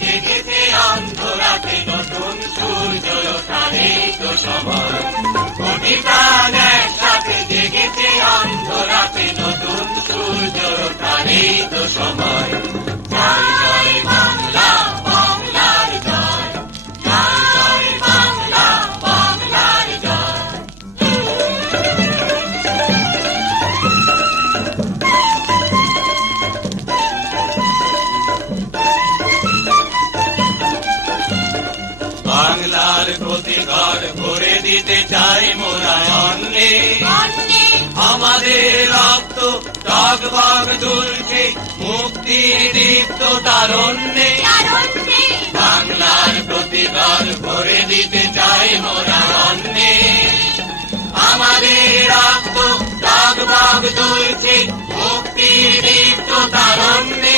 জেগেছে অন্ধরাতে নতুন সূর্য ওঠারই তো সময়। কোটি প্রাণ একসাথে জেগেছে অন্ধরাতে নতুন সূর্য ওঠারই তো সময়। জয় জয় বাংলা, বাংলার জয়। জয় জয় বাংলা, বাংলার জয়। বাংলার প্রতি ঘর ভরে দিতে চাই মোরা অন্নে। আমাদের রক্ত টগবগ দুলছে মুক্তির দীপ্ত তারণ্যে। বাংলার প্রতি ঘর ভরে দিতে চাই মোরা অন্নে। আমাদের রক্ত টগবগ দুলছে মুক্তির দীপ্ত তারণ্যে।